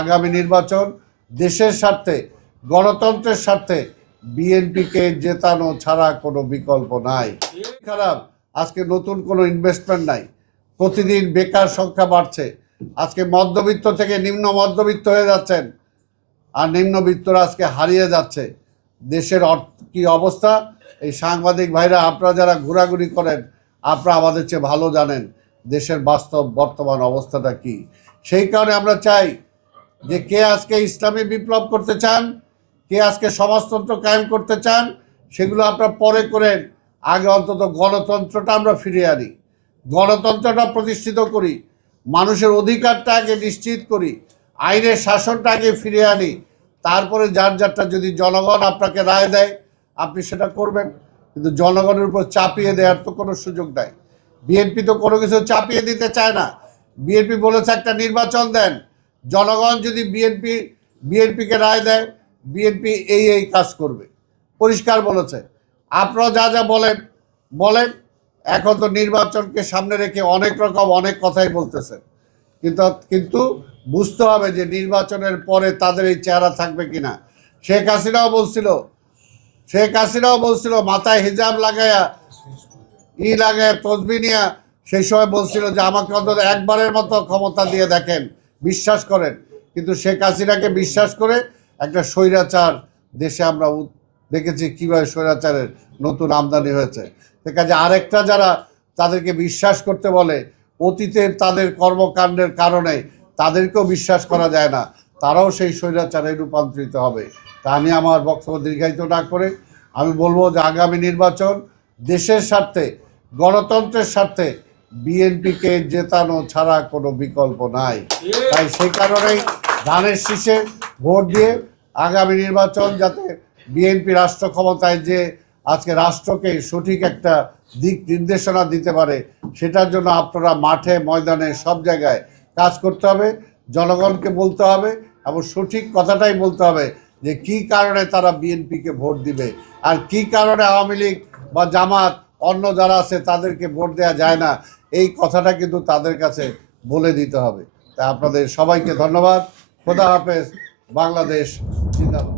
আগামী নির্বাচন দেশের স্বার্থে, গণতন্ত্রের স্বার্থে বিএনপিকে জেতানো ছাড়া কোনো বিকল্প নাই। খারাপ, আজকে নতুন কোনো ইনভেস্টমেন্ট নাই, প্রতিদিন বেকার সংখ্যা বাড়ছে। আজকে মধ্যবিত্ত থেকে নিম্ন মধ্যবিত্ত হয়ে যাচ্ছেন, আর নিম্নবিত্তরা আজকে হারিয়ে যাচ্ছে। দেশের কি অবস্থা, এই সাংবাদিক ভাইরা আপনারা যারা ঘোরাঘুরি করেন, আপনারা আমাদের চেয়ে ভালো জানেন দেশের বাস্তব বর্তমান অবস্থাটা কি। সেই কারণে আমরা চাই যে কে আজকে ইসলামী বিপ্লব করতে চান, কে আজকে সমাজতন্ত্র কায়েম করতে চান, সেগুলো আপনারা পরে করেন। আগে অন্তত গণতন্ত্রটা আমরা ফিরিয়ে আনি, গণতন্ত্রটা প্রতিষ্ঠিত করি, মানুষের অধিকারটা আগে নিশ্চিত করি, আইনের শাসনটা আগে ফিরিয়ে আনি। তারপরে যার যারটা যদি জনগণ আপনাকে রায় দেয় আপনি সেটা করবেন, কিন্তু জনগণের উপর চাপিয়ে দেওয়ার তো কোনো সুযোগ নাই। বিএনপি তো কোনো কিছু চাপিয়ে দিতে চায় না। বিএনপি বলেছে একটা নির্বাচন দেন, জনগণ যদি বিএনপিকে রায় দেয় বিএনপি এই কাজ করবে, পরিষ্কার বলেছে। আপনারা যা যা বলেন। এখন তো নির্বাচনকে সামনে রেখে অনেক কথাই বলতেছেন, কিন্তু বুঝতে হবে যে নির্বাচনের পরে তাদের এই চেহারা থাকবে কিনা। শেখ হাসিনাও বলছিল মাথায় হিজাব লাগায়া তসবি নিয়া, সেই সময় বলছিল যে আমাকে অন্তত একবারের মতো ক্ষমতা দিয়ে দেখেন, বিশ্বাস করেন। কিন্তু শেখ হাসিনাকে বিশ্বাস করে একটা স্বৈরাচার দেশে আমরা দেখেছি কিভাবে স্বৈরাচারের নতুন আমদানি হয়েছে। ঠিক আছে, আরেকটা যারা তাদেরকে বিশ্বাস করতে বলে, অতীতের তাদের কর্মকাণ্ডের কারণে তাদেরকেও বিশ্বাস করা যায় না, তারাও সেই স্বৈরাচারে রূপান্তরিত হবে। তা আমি আমার বক্তব্য দীর্ঘায়িত না করে আমি বলবো যে আগামী নির্বাচন দেশের স্বার্থে, গণতন্ত্রের স্বার্থে বিএনপিকে জেতানো ছাড়া কোনো বিকল্প নাই। তাই সেই কারণেই ধানের শীষে ভোট দিয়ে আগামী নির্বাচন যাতে বিএনপি রাষ্ট্র ক্ষমতায় যে আজকে রাষ্ট্রকে সঠিক একটা দিক নির্দেশনা দিতে পারে, সেটার জন্য আপনারা মাঠে ময়দানে সব জায়গায় কাজ করতে হবে, জনগণকে বলতে হবে এবং সঠিক কথাটাই বলতে হবে যে কি কারণে তারা বিএনপিকে ভোট দিবে, আর কি কারণে আওয়ামী লীগ বা জামাত অন্য যারা আছে তাদেরকে ভোট দেওয়া যায় না, এই কথাটা কিন্তু তাদের কাছে বলে দিতে হবে। তাই আপনাদের সবাইকে ধন্যবাদ। খোদা হাফেজ। বাংলাদেশ জিন্দাবাদ।